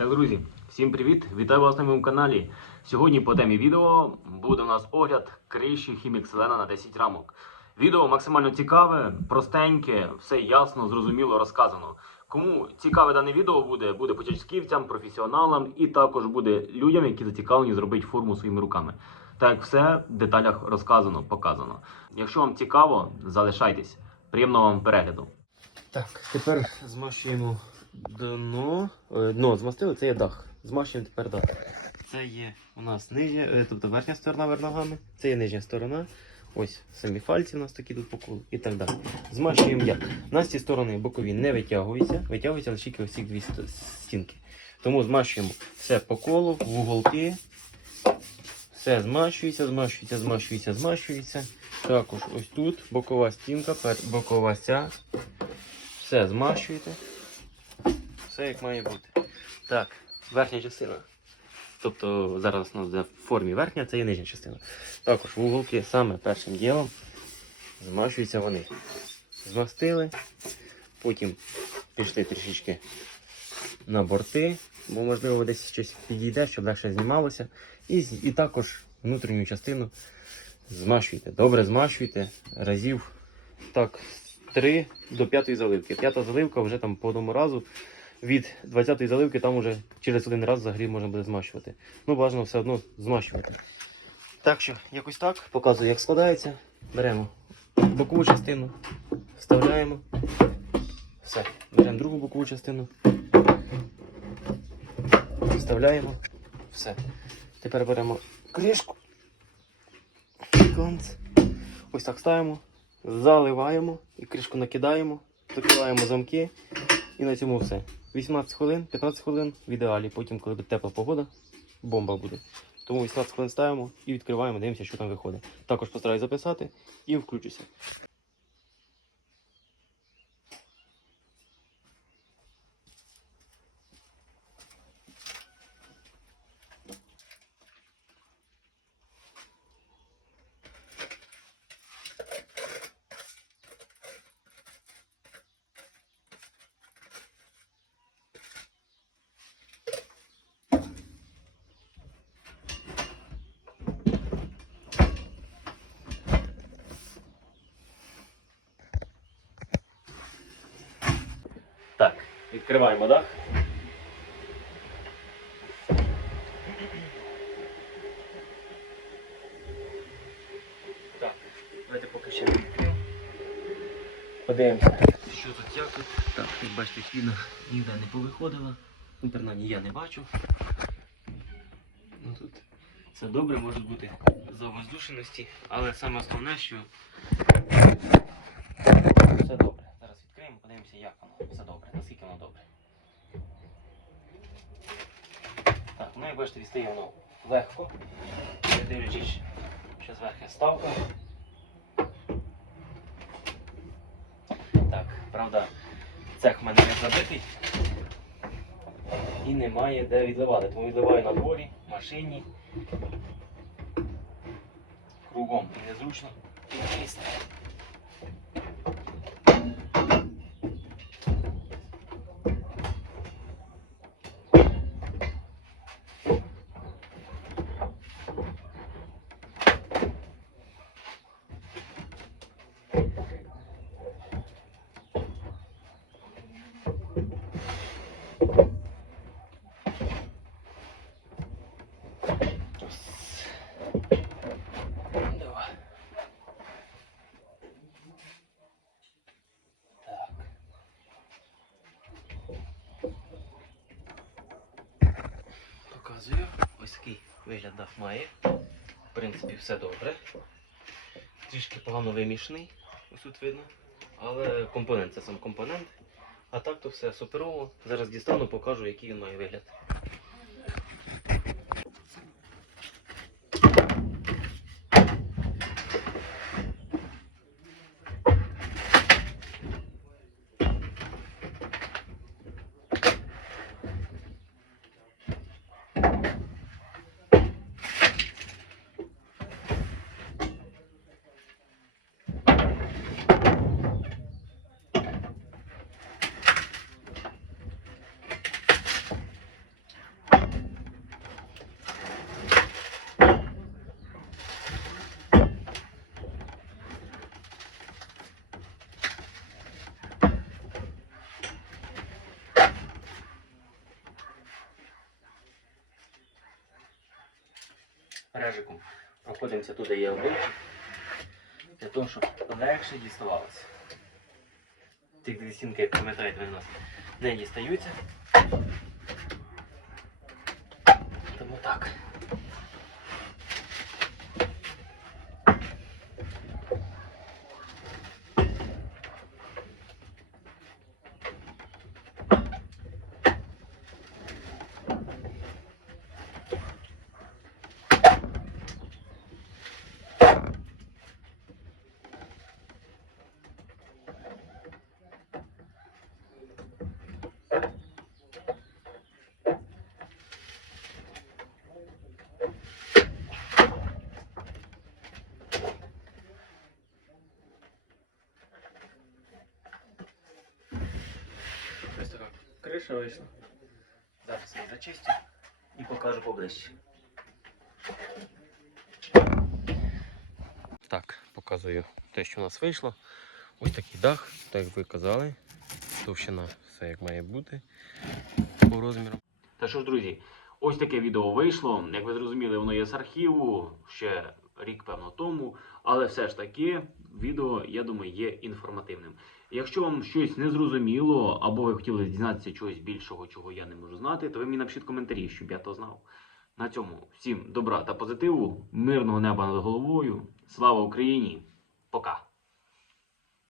Так, друзі, всім привіт! Вітаю вас на моєму каналі. Сьогодні по темі відео буде у нас огляд криші Хімік Селена на 10 рамок. Відео максимально цікаве, простеньке, все ясно, зрозуміло розказано. Кому цікаве дане відео буде, буде початківцям, професіоналам і також буде людям, які зацікавлені зробити форму своїми руками. Так все в деталях розказано, показано. Якщо вам цікаво, залишайтесь. Приємного вам перегляду. Так, тепер змащуємо дно. Е, Дно змастили, це є дах. Змащуємо тепер дах. Це є у нас нижня, е, тобто верхня сторона верх ногами, це є нижня сторона. Ось самі фальці у нас такі тут по колу і так далі. Змащуємо як? У нас ці сторони бокові не витягуються, витягуються лише ось дві стінки. Тому змащуємо все по колу, в уголки. Все змащується, змащується, змащується, змащується. Також ось тут бокова стінка, бокова ця. Все змащуєте. Все як має бути. Так, верхня частина. Тобто зараз у нас в формі верхня, це є нижня частина. Також в уголки саме першим ділом змащуються вони. Змастили, потім пішли трішечки на борти, бо можливо десь щось підійде, щоб легше знімалося. І, і також внутрішню частину змащуйте. Добре змащуйте разів так, 3 до 5 заливки. П'ята заливка вже там по одному разу. Від 20-ї заливки там вже через один раз взагалі можна буде змащувати. Ну, бажано все одно змащувати. Так що, якось так. Показую, як складається. Беремо бокову частину, вставляємо. Все. Беремо другу бокову частину. Вставляємо. Все. Тепер беремо кришку. Ось так ставимо, заливаємо і кришку накидаємо, закриваємо замки і на цьому все. 18 хвилин, 15 хвилин в ідеалі. Потім, коли буде тепла погода, бомба буде. Тому 18 хвилин ставимо і відкриваємо, дивимося, що там виходить. Також постараюсь записати і включуся. Так, відкриваємо дах. Так, давайте поки ще відкрив. Подивимося, що тут як тут. Так, як бачите, хвіна ніде не повиходила. Ну, принаймні я не бачу. Ну, тут все добре, може бути за воздушеності, але саме основне, що все добре. Відкриємо, подивимося, як воно. Все добре, наскільки воно добре. Так, ну як бачите, відстає воно легко. Дивлячись, що зверху ставка. Так, правда, цех в мене не забитий. І немає де відливати. Тому відливаю на дворі, в машині. Кругом і незручно. І чисто. Показую. Ось такий вигляд дах має. В принципі, все добре. Трішки погано вимішаний, ось тут видно. Але компонент це сам компонент. А так то все суперово. Зараз дістану, покажу, який він має вигляд. Режиком проходимося туди є обличчя, для того, щоб легше діставалося. Ці дві стінки, як пам'ятаєте, вони у нас не дістаються. Тому так. Ось така криша вийшла. Зараз я зачистю і покажу поближче. Так, показую те, що у нас вийшло. Ось такий дах, так як ви казали. Товщина все як має бути по розміру. Та що ж, друзі, ось таке відео вийшло. Як ви зрозуміли, воно є з архіву ще рік, певно, тому. Але все ж таки, відео, я думаю, є інформативним. Якщо вам щось не зрозуміло, або ви хотіли дізнатися чогось більшого, чого я не можу знати, то ви мені напишіть коментарі, щоб я то знав. На цьому всім добра та позитиву, мирного неба над головою. Слава Україні! Пока!